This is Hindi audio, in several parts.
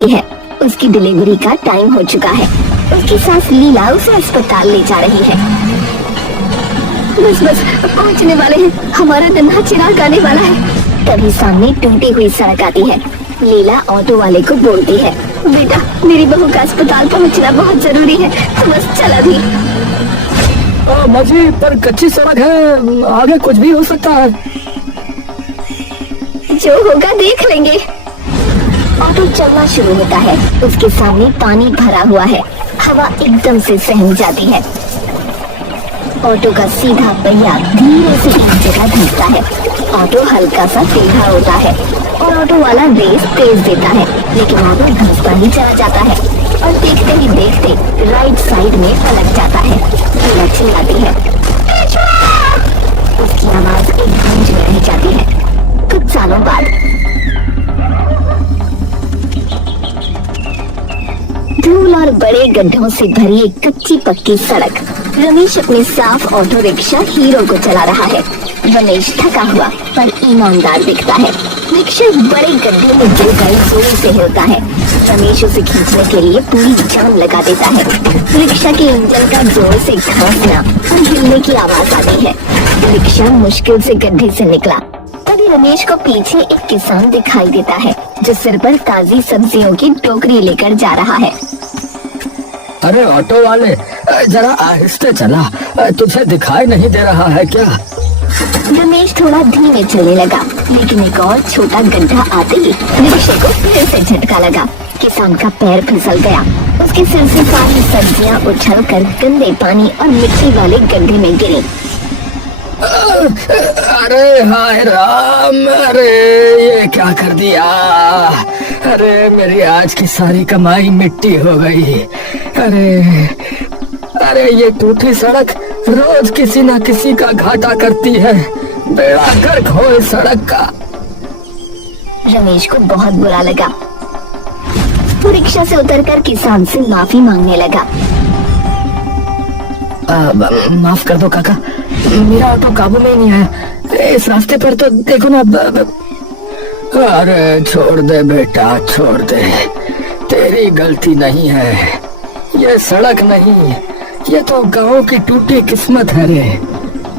है। उसकी डिलीवरी का टाइम हो चुका है। उसकी सास लीला उसे अस्पताल ले जा रही है। बस बस पहुंचने वाले हैं, हमारा नन्हा चिराग आने वाला है। तभी सामने टूटी हुई सड़क आती है। लीला ऑटो वाले को बोलती है, बेटा मेरी बहू का अस्पताल पहुंचना बहुत जरूरी है, तो बस चला भी। मजी पर कच्ची सड़क है, आगे कुछ भी हो सकता है। जो होगा देख लेंगे। ऑटो चलना शुरू होता है। उसके सामने पानी भरा हुआ है। हवा एकदम से सहम जाती है। ऑटो का सीधा पहिया धीरे से एक जगह धंसता है। ऑटो हल्का सा टेढ़ा होता है और ऑटो वाला रेस तेज देता है, लेकिन ऑटो धंसता ही चला जाता है और देखते ही देखते राइट साइड में पलट जाता है। लीला चिल्लाती है, उसकी आवाज एक गूंज में रह जाती है। कुछ सालों बाद धूल और बड़े गड्ढों से भरी एक कच्ची पक्की सड़क। रमेश अपने साफ ऑटो रिक्शा हीरो को चला रहा है। रमेश थका हुआ पर ईमानदार दिखता है। रिक्शा बड़े गड्ढे में गिरकर जोर से हिलता है। रमेश उसे खींचने के लिए पूरी जान लगा देता है। रिक्शा के इंजन का जोर से घासना और हिलने की आवाज आती है। रिक्शा मुश्किल से गड्ढे से निकला। तभी रमेश को पीछे एक किसान दिखाई देता है, जो सिर पर ताजी सब्जियों की टोकरी लेकर जा रहा है। अरे ऑटो वाले, जरा आहिस्ते चला, तुझे दिखाई नहीं दे रहा है क्या? रमेश थोड़ा धीमे चलने लगा, लेकिन एक और छोटा गड्ढा आते ही रिक्शे को फिर से झटका लगा। किसान का पैर फिसल गया। उसके सिर से सारी सब्जियां उछलकर गंदे पानी और मिट्टी वाले गड्ढे में गिरी। अरे हाय राम, अरे ये क्या कर दिया? अरे मेरी आज की सारी कमाई मिट्टी हो गई। अरे ये टूटी सड़क रोज किसी न किसी का घाटा करती है। बेड़ा गर्क हो इस सड़क का। रमेश को बहुत बुरा लगा। वो रिक्शा से उतरकर किसान से माफी मांगने लगा। माफ कर दो काका, मेरा ऑटो काबू में नहीं आया। इस रास्ते पर तो देखो ना। अरे छोड़ दे बेटा, छोड़ दे, तेरी गलती नहीं है। ये सड़क नहीं, ये तो गांव की टूटी किस्मत है रे।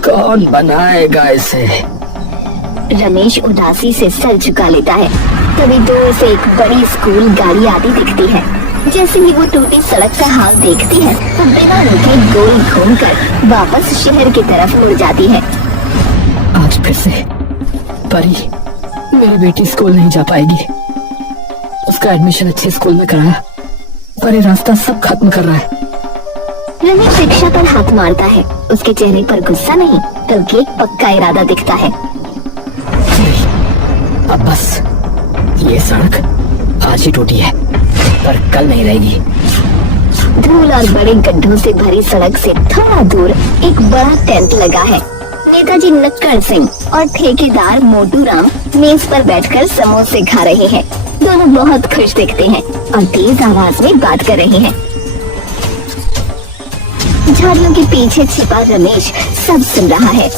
कौन बनाएगा इसे? रमेश उदासी से सर झुका लेता है। तभी दूर से एक बड़ी स्कूल गाड़ी आती दिखती है। जैसे ही वो टूटी सड़क का हाल देखती है तो बिना रुके गोल घूमकर वापस शहर की तरफ मुड़ जाती है। आज फिर से परी, मेरी बेटी स्कूल नहीं जा पाएगी। उसका एडमिशन अच्छे स्कूल में कराया, पर ये रास्ता सब खत्म कर रहा है। रमेश रिक्शा पर हाथ मारता है। उसके चेहरे पर गुस्सा नहीं बल्कि एक पक्का इरादा दिखता है। अब बस ये सड़क आज ही टूटी है, पर कल नहीं रहेगी। धूल और बड़े गड्ढों से भरी सड़क से थोड़ा दूर एक बड़ा टेंट लगा है। नेताजी नक्कड़ सिंह और ठेकेदार मोटू राम मेज पर बैठकर समोसे खा रहे हैं। दोनों बहुत खुश दिखते हैं और तेज आवाज में बात कर रहे हैं। झाड़ियों के पीछे छिपा रमेश सब सुन रहा है।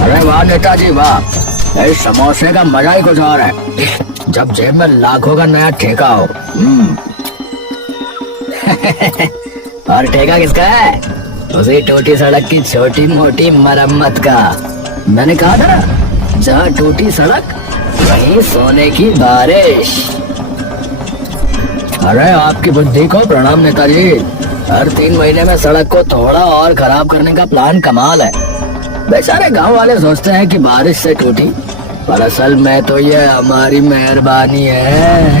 अरे वाह नेताजी वाह, इस समोसे का मजा ही कुछ और है। जब जेब में लाखों का नया ठेका हो। और ठेका किसका है? उसी टूटी सड़क की छोटी मोटी मरम्मत का। मैंने कहा था ना, जहाँ टूटी सड़क वहीं सोने की बारिश। अरे आपकी बुद्धि को प्रणाम नेताजी। हर 3 महीने में सड़क को थोड़ा और खराब करने का प्लान कमाल है। बेचारे गांव वाले सोचते हैं कि बारिश से टूटी, पर असल में तो ये हमारी मेहरबानी है।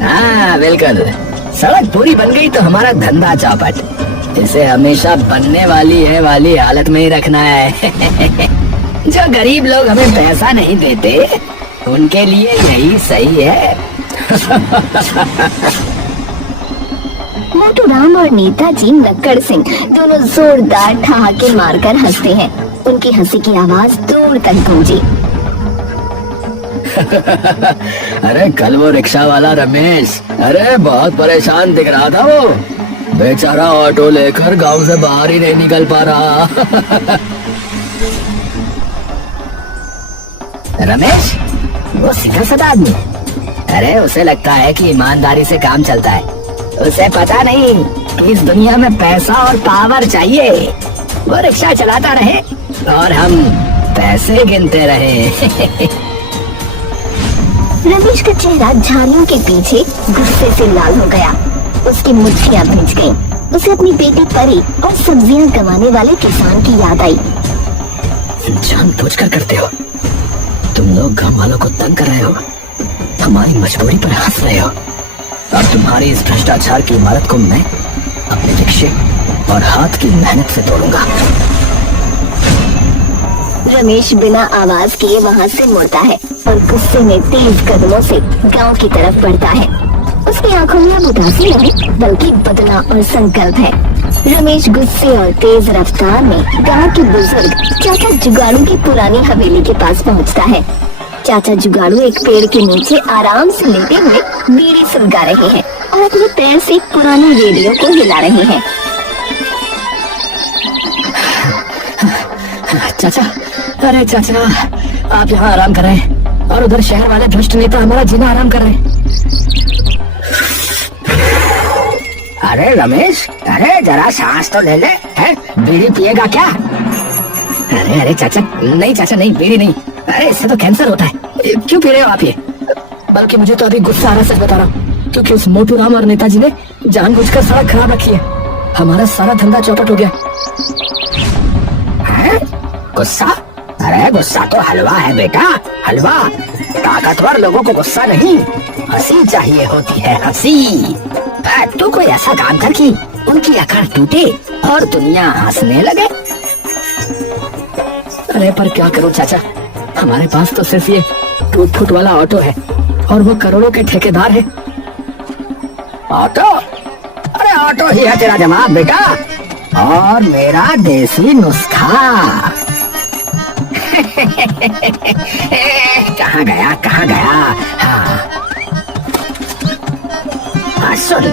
हाँ बिल्कुल, सड़क पूरी बन गई तो हमारा धंधा चौपट। इसे हमेशा बनने वाली है वाली हालत में ही रखना है। जो गरीब लोग हमें पैसा नहीं देते उनके लिए यही सही है। मोटू राम और नेताजी नक्कड़ सिंह दोनों जोरदार ठहाके मारकर हंसते हैं। उनकी हंसी की आवाज दूर तक गूंजी। अरे कल वो रिक्शा वाला रमेश, अरे बहुत परेशान दिख रहा था वो। बेचारा ऑटो लेकर गांव से बाहर ही नहीं निकल पा रहा। रमेश, वो सीधा साधा आदमी। अरे उसे लगता है कि ईमानदारी से काम चलता है। उसे पता नहीं कि इस दुनिया में पैसा और पावर चाहिए। वो रिक्शा चलाता रहे और हम पैसे गिनते रहे। रमेश का चेहरा झाड़ियों के पीछे गुस्से से लाल हो गया। उसकी मुट्ठियां भींच गईं। उसे अपनी बेटी परी और सब्जियां कमाने वाले किसान की याद आई। जानबूझकर करते हो तुम लोग, गांव वालों को तंग कर रहे हो, हमारी मजबूरी पर हंस रहे हो। और तुम्हारी इस भ्रष्टाचार की इमारत को मैं अपने रिक्शे और हाथ की मेहनत से तोड़ूंगा। रमेश बिना आवाज किए वहाँ से मुड़ता है और गुस्से में तेज कदमों से गांव की तरफ बढ़ता है। उसकी आंखों में अब उदासी नहीं बल्कि बदला और संकल्प है। रमेश गुस्से और तेज रफ्तार में गांव के बुजुर्ग चाचा जुगाड़ू की पुरानी हवेली के पास पहुंचता है। चाचा जुगाड़ू एक पेड़ के नीचे आराम से लेटे हुए बीड़ी सुलगा रहे हैं और अपने पैर से एक पुराने रेडियो को हिला रहे हैं। चाचा, अरे चाचा, आप यहाँ आराम कर रहे हैं और उधर शहर वाले भ्रष्ट नेता हमारा जीना आराम कर रहे हैं। अरे रमेश, अरे जरा सांस तो ले ले, है? बीड़ी पिएगा क्या? अरे अरे चाचा, नहीं चाचा, नहीं, बीड़ी नहीं। अरे इससे तो कैंसर होता है। क्यों पी रहे हो आप ये? बल्कि मुझे तो अभी गुस्सा आ रहा, सच बता रहा हूँ, क्योंकि उस मोटू राम और नेताजी ने जानबूझकर सड़क खराब रखी है। हमारा सारा धंधा चौपट हो गया। गुस्सा? अरे गुस्सा तो हलवा है बेटा, हलवा। ताकतवर लोगों को गुस्सा नहीं, हंसी चाहिए होती है, हंसी। तू कोई ऐसा काम कर कि उनकी अकड़ टूटे और दुनिया हंसने लगे। अरे पर क्या करूं चाचा, हमारे पास तो सिर्फ ये टूट फूट वाला ऑटो है और वो करोड़ों के ठेकेदार है। ऑटो? अरे ऑटो ही है तेरा जवाब बेटा, और मेरा देसी नुस्खा। कहाँ गया? हाँ सुन,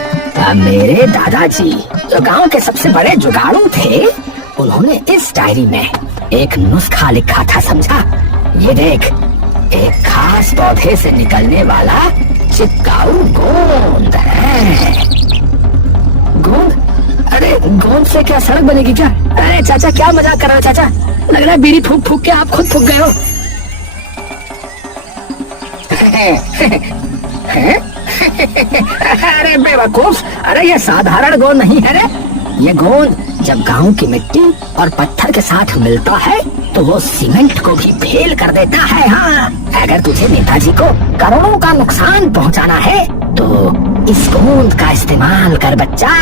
मेरे दादाजी जो गांव के सबसे बड़े जुगाड़ू थे, उन्होंने इस डायरी में एक नुस्खा लिखा था, समझा? ये देख, एक खास पौधे से निकलने वाला चिपकाऊ गोंद है। गोंद? अरे गोंद से क्या सड़क बनेगी क्या? अरे चाचा, क्या मजाक कर रहे हो चाचा? लग रहा है बीड़ी फूक फूक के आप खुद फूक गए हो। अरे बेवकूफ, अरे ये साधारण गोंद नहीं है रे। ये गोंद जब गांव की मिट्टी और पत्थर के साथ मिलता है तो वो सीमेंट को भी फेल कर देता है। हाँ, अगर तुझे नेताजी को करोड़ों का नुकसान पहुंचाना है तो इस गोंद का इस्तेमाल कर बच्चा।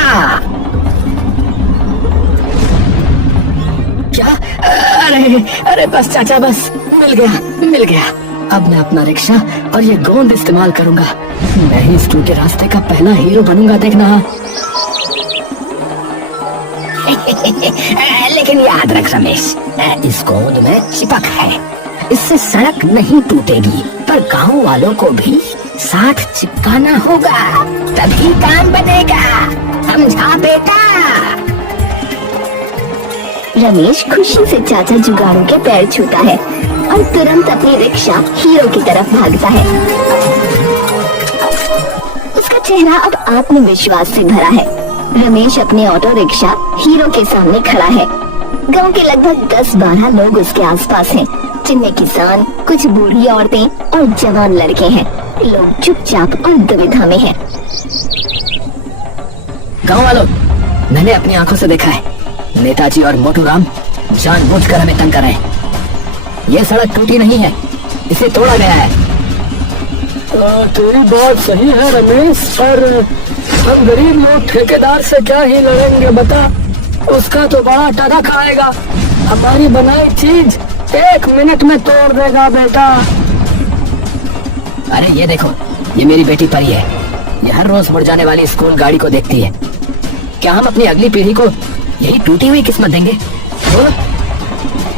क्या? अरे बस चाचा, बस मिल गया। अब मैं अपना रिक्शा और ये गोंद इस्तेमाल करूंगा। मैं ही स्टू के रास्ते का पहला हीरो बनूंगा, देखना। लेकिन याद रख रमेश, इस गोंद में चिपक है, इससे सड़क नहीं टूटेगी, पर गांव वालों को भी साथ चिपकाना होगा, तभी काम बनेगा, समझा बेटा? रमेश खुशी से चाचा जुगाड़ू के पैर छूता है और तुरंत अपनी रिक्शा हीरो की तरफ भागता है। उसका चेहरा अब आत्मविश्वास से भरा है। रमेश अपने ऑटो रिक्शा हीरो के सामने खड़ा है। गांव के लगभग 10-12 लोग उसके आसपास हैं, जिनमें किसान, कुछ बूढ़ी औरतें और जवान लड़के हैं। लोग चुपचाप और दुविधा में हैं। गांव वालों, मैंने अपनी आंखों से देखा है, नेताजी और मोटू राम जानबूझकर हमें तंग कर रहे हैं। ये सड़क टूटी नहीं है, इसे तोड़ा गया है। तेरी बात सही है रमेश, पर हम गरीब लोग ठेकेदार से क्या ही लड़ेंगे बता? उसका तो बड़ा टरक आएगा, हमारी बनाई चीज 1 मिनट में तोड़ देगा बेटा। अरे ये देखो, ये मेरी बेटी परी है। ये हर रोज मुड़ जाने वाली स्कूल गाड़ी को देखती है। क्या हम अपनी अगली पीढ़ी को यही टूटी हुई किस्मत देंगे? बोलो।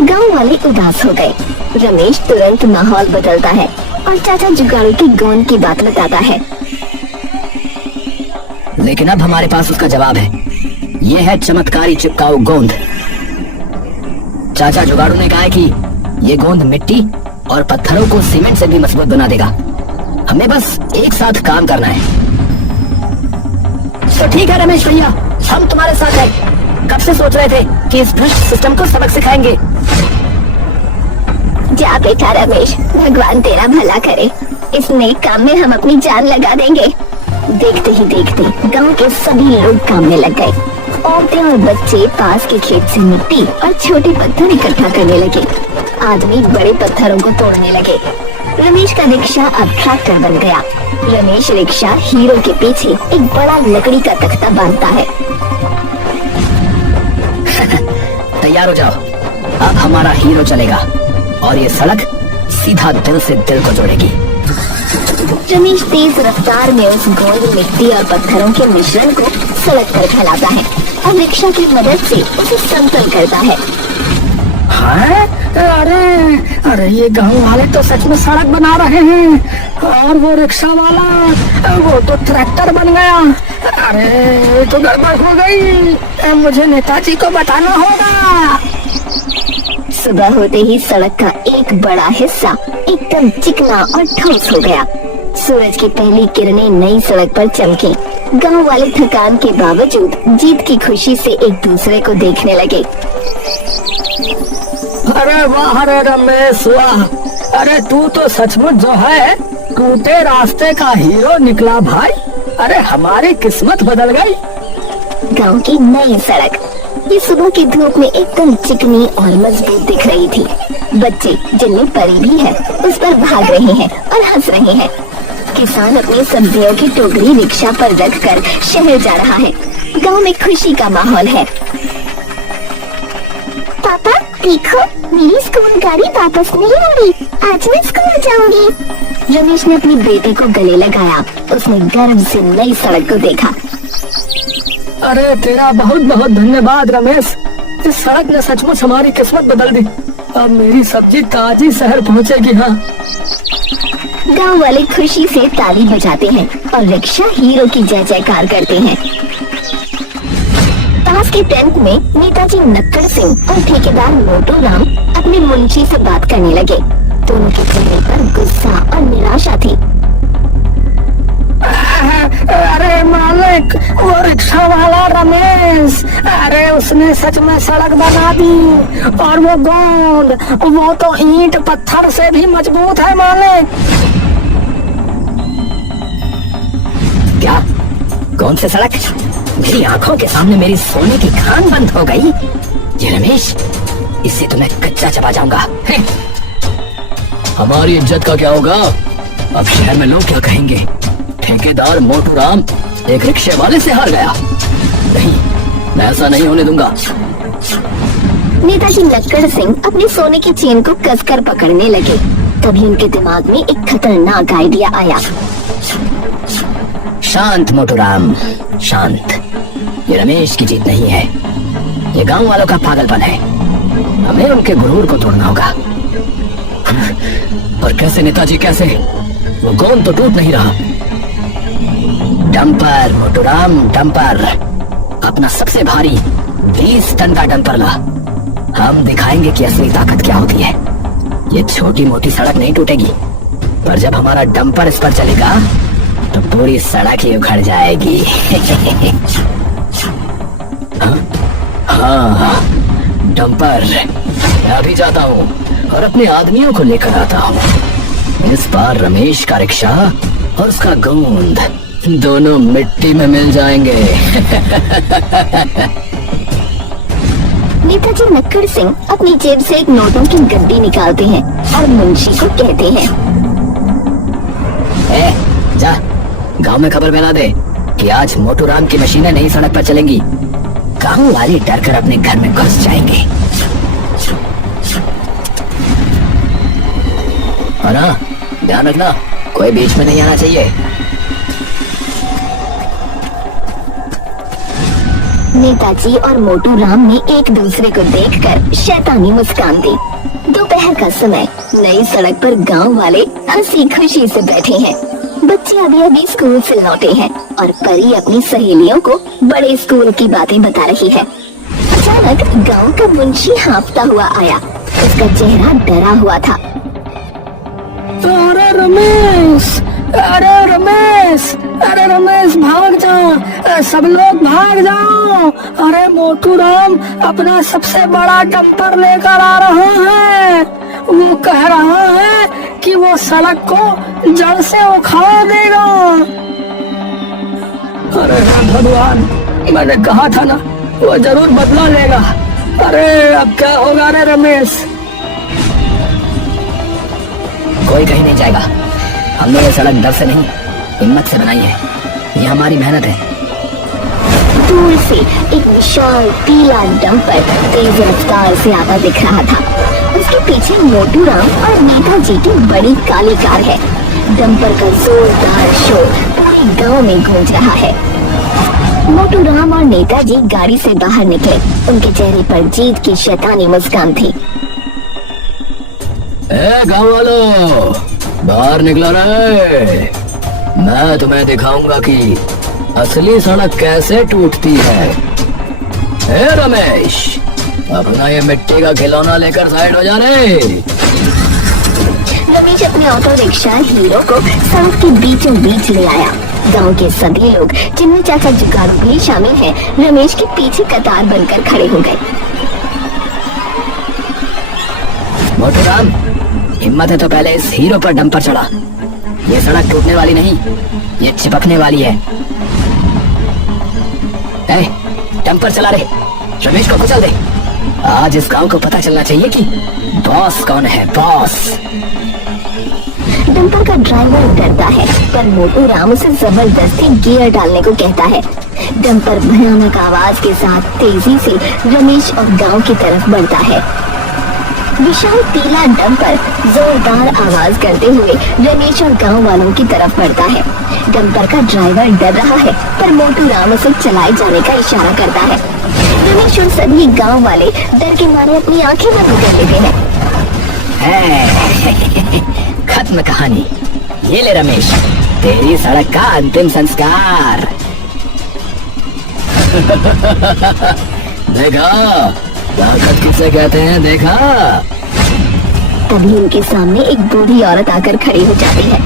गांव वाले उदास हो गए। रमेश तुरंत माहौल बदलता है और चाचा जुगाड़ू की गोंद की बात बताता है। लेकिन अब हमारे पास उसका जवाब है। ये है चमत्कारी चिपकाऊ गोंद। चाचा जुगाड़ू ने कहा है कि ये गोंद मिट्टी और पत्थरों को सीमेंट से भी मजबूत बना देगा। हमें बस एक साथ काम करना है। तो ठीक है रमेश भैया, हम तुम्हारे साथ हैं। कब से सोच रहे थे कि इस भ्रष्ट सिस्टम को सबक सिखाएंगे। जा बेटा रमेश, भगवान तेरा भला करे। इस नेक काम में हम अपनी जान लगा देंगे। देखते ही देखते गांव के सभी लोग काम में लग गए। औरतें और बच्चे पास के खेत से मिट्टी और छोटे पत्थर इकट्ठा करने लगे। आदमी बड़े पत्थरों को तोड़ने लगे। रमेश का रिक्शा अब ट्रैक्टर बन गया। रमेश रिक्शा हीरो के पीछे एक बड़ा लकड़ी का तख्ता बांधता है। तैयार हो जाओ, अब हमारा हीरो चलेगा और ये सड़क सीधा दिल से दिल को जोड़ेगी। रमेश तेज रफ्तार में उस गोल मिट्टी और पत्थरों के मिश्रण को सड़क पर फैलाता है और रिक्शा की मदद से उसे समतल करता है। हाँ? अरे अरे ये गांव वाले तो सच में सड़क बना रहे हैं और वो रिक्शा वाला वो तो ट्रैक्टर बन गया। अरे तो गड़बड़ हो गई, मुझे नेताजी को बताना होगा। सुबह होते ही सड़क का एक बड़ा हिस्सा एकदम चिकना और ठोस हो गया। सूरज की पहली किरणें नई सड़क पर चमकी। गांव वाले थकान के बावजूद जीत की खुशी से एक दूसरे को देखने लगे। अरे वाह रे रमेश वाह, अरे तू तो सचमुच जो है टूटे रास्ते का हीरो निकला भाई। अरे हमारी किस्मत बदल गई। गांव की नई सड़क ये सुबह की धूप में एकदम चिकनी और मजबूत दिख रही थी। बच्चे जिनमें परी भी है उस पर भाग रहे हैं और हंस रहे हैं। किसान अपनी सब्जियों की टोकरी रिक्शा पर रखकर शहर जा रहा है। गांव में खुशी का माहौल है। पापा देखो, मेरी स्कूल गाड़ी वापस नहीं आ रही। आज मैं स्कूल जाऊंगी। रमेश ने अपनी बेटे को गले लगाया। उसने गर्व से नई सड़क को देखा। अरे तेरा बहुत बहुत धन्यवाद रमेश, इस सड़क ने सचमुच हमारी किस्मत बदल दी। अब मेरी सब्जी ताजी शहर पहुंचेगी। हाँ, गांव वाले खुशी से ताली बजाते हैं और रिक्शा हीरो की जय जयकार करते हैं। पास के टेंट में नेताजी नक्कड़ सिंह और ठेकेदार मोटू राम अपने मुंशी से बात करने लगे। दोनों के चेहरे पर गुस्सा और निराशा थी। अरे मालिक, वो रिक्शा वाला रमेश, अरे उसने सच में सड़क बना दी और वो गोंद, वो तो ईंट पत्थर से भी मजबूत है मालिक। क्या? कौन सी सड़क? मेरी आंखों के सामने मेरी सोने की खान बंद हो गई। ये रमेश, इससे तो मैं कच्चा चबा जाऊंगा। हमारी इज्जत का क्या होगा? अब शहर में लोग क्या कहेंगे? ठेकेदार मोटू राम एक रिक्शे वाले से हार गया। नहीं, मैं ऐसा नहीं होने दूंगा। नेताजी नक्कड़ सिंह अपने सोने की चेन को कसकर पकड़ने लगे। तभी उनके दिमाग में एक खतरनाक आइडिया आया। शांत मोटू राम, शांत। ये रमेश की जीत नहीं है, ये गांव वालों का पागलपन है। हमें उनके गुरूर को तोड़ना होगा। पर कैसे नेताजी, कैसे? वो गोंद तो टूट नहीं रहा। डंपर मोटू राम, डंपर। अपना सबसे भारी 20 टन का डंपर ला। हम दिखाएंगे कि असली ताकत क्या होती है। ये छोटी मोटी सड़क नहीं टूटेगी, पर जब हमारा डंपर इस पर चलेगा तो पूरी सड़क ही उखड़ जाएगी। हाँ, डंपर। मैं अभी जाता हूँ और अपने आदमियों को लेकर आता हूँ। इस बार रमेश का रिक्शा और उसका गोंद दोनों मिट्टी में मिल जाएंगे। नेताजी नक्कड़ सिंह अपनी जेब से एक नोटों की गड्डी निकालते हैं और मुंशी को कहते हैं, जा गांव में खबर फैला दे कि आज मोटू राम की मशीनें नई सड़क पर चलेंगी। गांव वाले डर कर अपने घर में घुस जाएंगे। और हाँ, ध्यान रखना, कोई बीच में नहीं आना चाहिए। नेताजी और मोटू राम ने एक दूसरे को देखकर शैतानी मुस्कान दी। दोपहर का समय, नई सड़क पर गांव वाले हंसी खुशी से बैठे हैं। बच्चे अभी अभी स्कूल से लौटे हैं और परी अपनी सहेलियों को बड़े स्कूल की बातें बता रही है। अचानक गांव का मुंशी हाँफता हुआ आया। उसका चेहरा डरा हुआ था। अरे रमेश, अरे रमेश, अरे रमेश भाग जाओ, सब लोग भाग जाओ। अरे मोटू राम अपना सबसे बड़ा डंपर लेकर आ रहा है। वो कह रहा है कि वो सड़क को जड़ से उखाड़ देगा। अरे भगवान, मैंने कहा था ना वो जरूर बदला लेगा। अरे अब क्या होगा रे रमेश? कोई कहीं नहीं जाएगा। हमने ये सड़क डर से नहीं, हिम्मत से बनाई है। ये हमारी मेहनत है। दूर से एक विशाल पीला डंपर तेज रफ्तार से आता दिख रहा था। उसके पीछे मोटू राम और नेताजी की बड़ी काली कार है। डंपर का जोरदार शोर पूरे गांव में गूंज रहा है। मोटू राम और नेताजी गाड़ी से बाहर निकले। उनके चेहरे पर जीत की शैतानी मुस्कान थी। ए गाँव वालों, बाहर निकला रे। मैं तुम्हें दिखाऊंगा कि असली सड़क कैसे टूटती है। ए रमेश, अपना ये मिट्टी का खिलौना लेकर साइड हो जा रे। रमेश अपने ऑटो रिक्शा हीरो को सड़क के बीचों बीच ले आया। गांव के सभी लोग, जिनमें चाचा जुगाड़ू भी शामिल हैं, रमेश के पीछे कतार बनकर खड़े हो गए। मोटू राम, हिम्मत है तो पहले इस हीरो पर डंपर चढ़ा। ये सड़क टूटने वाली नहीं, ये चिपकने वाली है। ए, डंपर चला रे, रमेश को कुचल दे। आज इस गांव को पता चलना चाहिए कि बॉस कौन है। बॉस। डंपर का ड्राइवर डरता है, पर मोटू राम उसे जबरदस्ती गियर डालने को कहता है। डंपर भयानक आवाज के साथ तेजी से रमेश और गांव की तरफ बढ़ता है। विशाल पीला डंपर जोरदार आवाज करते हुए रमेश और गांव वालों की तरफ बढ़ता है। डंपर का ड्राइवर डर रहा है, पर मोटू राम उसे चलाए जाने का इशारा करता है। रमेश और सभी गांव वाले डर के मारे अपनी आंखें बंद कर लेते हैं। खत्म कहानी। ये ले रमेश, तेरी सड़क का अंतिम संस्कार। देखा, ताकत किसे कहते हैं, देखा। तभी उनके सामने एक बूढ़ी औरत आकर खड़ी हो जाती है।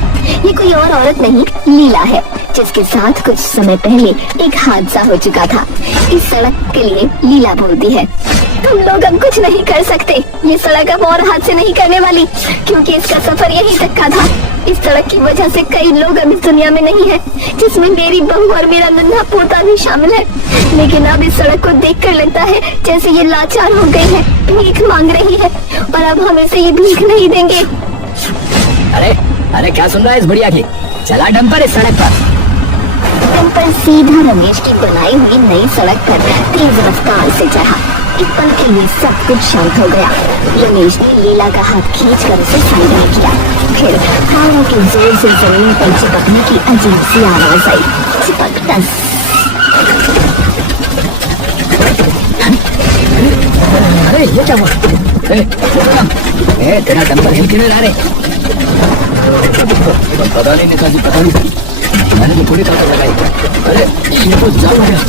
ये कोई और औरत नहीं, लीला है, जिसके साथ कुछ समय पहले एक हादसा हो चुका था। इस सड़क के लिए लीला बोलती है, तुम लोग अब कुछ नहीं कर सकते। ये सड़क अब और हादसे नहीं करने वाली, क्योंकि इसका सफर यहीं तक का था। इस सड़क की वजह से कई लोग अब इस दुनिया में नहीं है, जिसमें मेरी बहू और मेरा नन्हा पोता भी शामिल है। लेकिन अब इस सड़क को देखकर लगता है जैसे ये लाचार हो गई है, भीख मांग रही है, और अब हम इसे ये भीख नहीं देंगे। अरे अरे, क्या सुन रहा है इस बुढ़िया की? चला डंपर इस सड़क पर। डंपर सीधा रमेश की बनाई हुई नई सड़क पर तेज रफ्तार से चढ़ा। एक पल के लिए सब कुछ शांत हो गया। रमेश ने लीला का हाथ खींचकर उसे साइड में किया। फिर टायरों के जोर से जमीन पर चिपकने की अजीब सी आवाज आई। चिपकता। अरे ये क्या हुआ? तेरा डंपर हिल क्यों नहीं रहा रे? पता नहीं नेताजी, पता नहीं, मैंने तो पूरी ताकत लगाई। अरे ये तो जाम हो गया।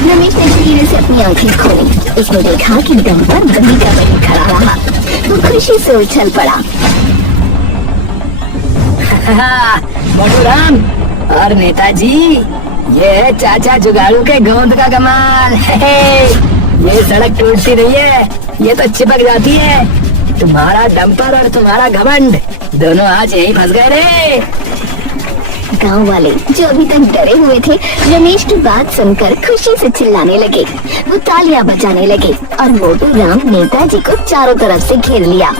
रमेश ने धीरे से अपनी आंखें खोली। उसने देखा कि डंपर वहीं का वहीं खड़ा रहा। वो खुशी से उछल पड़ा। मोटू राम और नेताजी, ये है चाचा जुगाड़ू के गोंद का कमाल। ये सड़क टूटती नहीं है, ये तो चिपक जाती है। तुम्हारा डंपर और तुम्हारा घमंड दोनों आज यहीं फंस गए रे। गांव वाले, जो अभी तक डरे हुए थे, रमेश की बात सुनकर खुशी से चिल्लाने लगे। वो तालियां बजाने लगे और मोटू राम नेताजी को चारों तरफ से घेर लिया।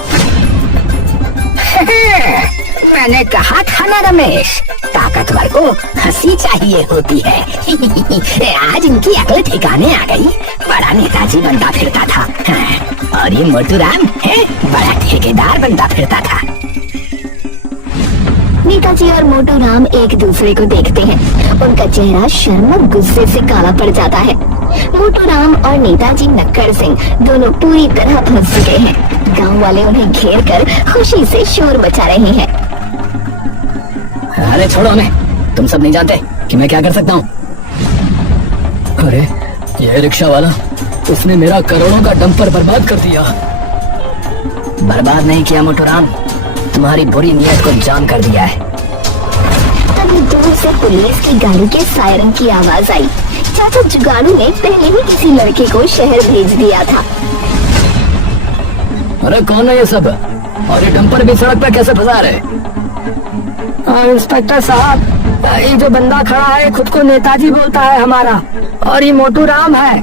मैंने कहा था ना रमेश, ताकतवर को हंसी चाहिए होती है। आज इनकी अकल ठिकाने आ गई। बड़ा नेताजी बनता फिरता था, और ये मोटू राम है, बड़ा ठेकेदार बनता फिरता था। नेताजी और मोटू राम एक दूसरे को देखते हैं। उनका चेहरा शर्म और गुस्से से काला पड़ जाता है। मोटू राम और नेताजी नक्कड़ सिंह दोनों पूरी तरह फंस चुके हैं। गांव वाले उन्हें घेर कर खुशी से शोर मचा रहे हैं। अरे छोड़ो हमें, तुम सब नहीं जानते कि मैं क्या कर सकता हूँ। अरे ये रिक्शा वाला, उसने मेरा करोड़ों का डंपर बर्बाद कर दिया। बर्बाद नहीं किया मोटू राम, तुम्हारी बुरी नीयत को जान कर दिया है। तभी दूर से पुलिस की गाड़ी के सायरन की आवाज आई। चाचा जुगाड़ू ने पहले ही किसी लड़के को शहर भेज दिया था। अरे कौन है ये सब, और ये डंपर भी सड़क पे कैसे फंसा रहे? इंस्पेक्टर साहब, ये जो बंदा खड़ा है खुद को नेताजी बोलता है हमारा, और ये मोटू राम है।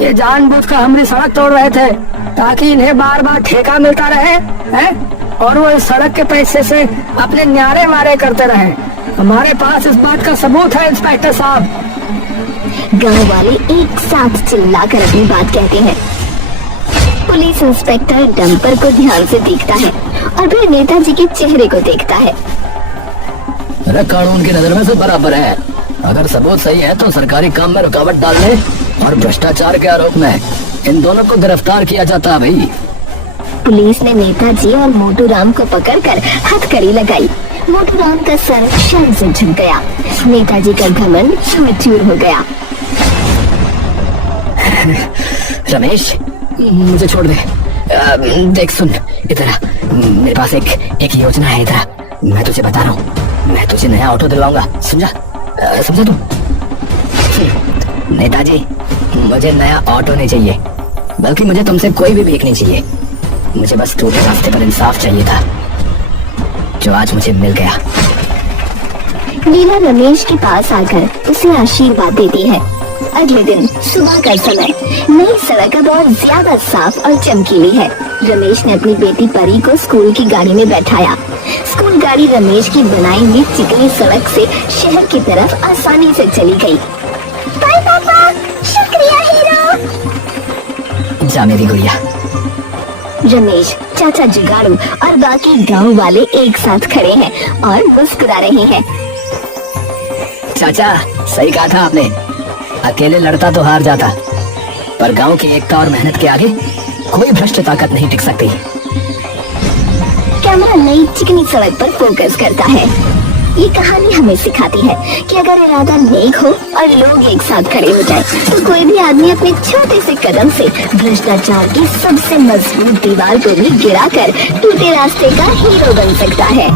ये जानबूझकर हमारी सड़क तोड़ रहे थे ताकि इन्हें बार बार ठेका मिलता रहे हैं, और वो इस सड़क के पैसे से अपने न्यारे मारे करते रहे। हमारे पास इस बात का सबूत है इंस्पेक्टर साहब। गांव वाले एक साथ चिल्लाकर अपनी बात कहते हैं। पुलिस इंस्पेक्टर डंपर को ध्यान से देखता है और फिर नेताजी के चेहरे को देखता है। अरे कानून की नजर में सब बराबर है। अगर सबूत सही है तो सरकारी काम में रुकावट डालने और भ्रष्टाचार के आरोप में इन दोनों को गिरफ्तार किया जाता है भाई। पुलिस ने नेताजी और मोटू राम को पकड़कर हथकड़ी लगाई। मोटू राम का सर शर्म से झुक गया। नेताजी का घमंड चूर हो गया। रमेश, मुझे छोड़ दे। देख सुन, इधर आ। मेरे पास एक योजना है। इधर आ, मैं तुझे बता रहा हूँ। मैं तुझे नया ऑटो दिलवाऊंगा, समझा? समझा तू? नेताजी, मुझे नया ऑटो नहीं चाहिए, बल्कि मुझे तुमसे कोई भी भीख नहीं चाहिए। मुझे बस टूटे रास्ते पर इंसाफ चाहिए था, जो आज मुझे मिल गया। लीला रमेश के पास आकर उसे आशीर्वाद देती है। अगले दिन सुबह का समय, नई सड़क अब और ज्यादा साफ और चमकीली है। रमेश ने अपनी बेटी परी को स्कूल की गाड़ी में बैठाया। स्कूल गाड़ी रमेश की बनाई हुई चिकनी सड़क से शहर की तरफ आसानी से चली गई। बाय पापा, शुक्रिया हीरो। जा मेरी गुड़िया। रमेश, चाचा जुगाड़ू और बाकी गांव वाले एक साथ खड़े हैं और मुस्कुरा रहे हैं। चाचा, सही कहा था आपने। अकेले लड़ता तो हार जाता, पर गांव की एकता और मेहनत के आगे कोई भ्रष्ट ताकत नहीं टिक सकती। कैमरा नई चिकनी सड़क पर फोकस करता है। ये कहानी हमें सिखाती है कि अगर इरादा नेक हो और लोग एक साथ खड़े हो जाए, तो कोई भी आदमी अपने छोटे से कदम से भ्रष्टाचार की सबसे मजबूत दीवार को भी गिराकर टूटे रास्ते का हीरो बन सकता है।